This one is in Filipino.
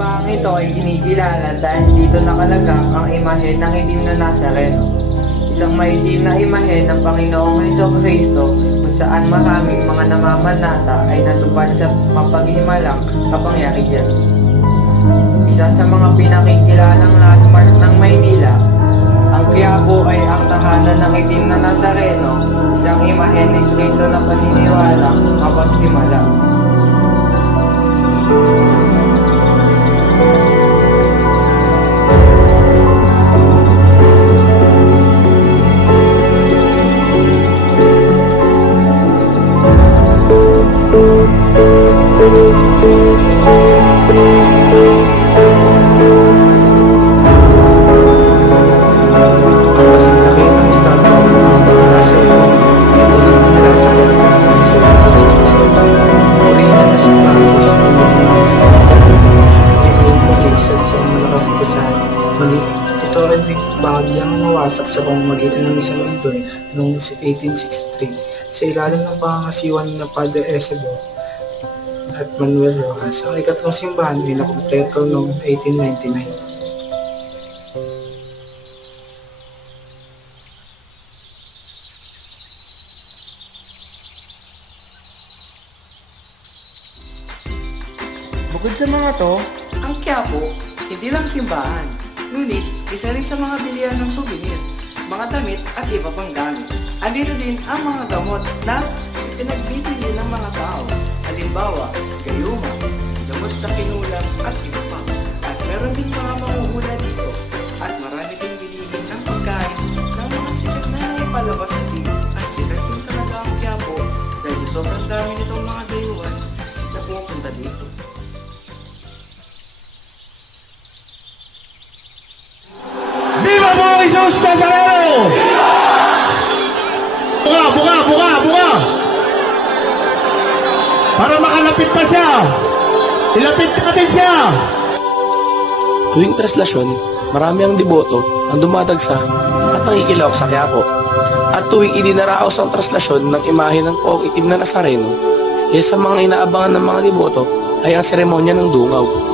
Simbahang ito ay kinikilala dahil dito nakalaga ang imahe ng itim na Nazareno. Isang maitim na imahe ng Panginoong Hesukristo kung saan maraming mga namamanata ay natupad sa mapaghimalang kapangyarihan. Isa sa mga pinakikilalang landmark ng Maynila, ang Quiapo ay ang tahanan ng itim na Nazareno, isang imahe ni Kristo na paniniwalang mapaghimala. Ito ay bahagyang mawasak sa pamamagitan ng isang London noong 1863 sa ilalim ng pangangasiwa ni Padre Eusebio at Manuel Rojas. Ang ikatlong simbahan ay nakumpleto noong 1899. Bukod sa mga to, ang Quiapo, hindi lang simbahan, ngunit isa rin sa mga bilihan ng souvenir, mga damit at iba pang gamit. Andito din ang mga gamot na pinagbibili ng mga tao. Halimbawa, gayuma, gamot sa kinulam at iba pa. At meron din mga manguhula dito. At marami din bilihin ng pagkain ng mga sikat na naipalabas sa TV. At sikat din talaga ang Quiapo dahil sobrang dami nitong mga dayuhan na pumupunta dito. Viva po Jesus Nazareno! Buka! Para makalapit pa siya, ilapit natin siya! Tuwing traslasyon, marami ang deboto ang dumadagsa at nakikilahok sa Quiapo. At tuwing idinaraos ang traslasyon ng imahe ng poong itim na Nazareno, isa sa mga inaabangan ng mga deboto ay ang seremonya ng dungaw.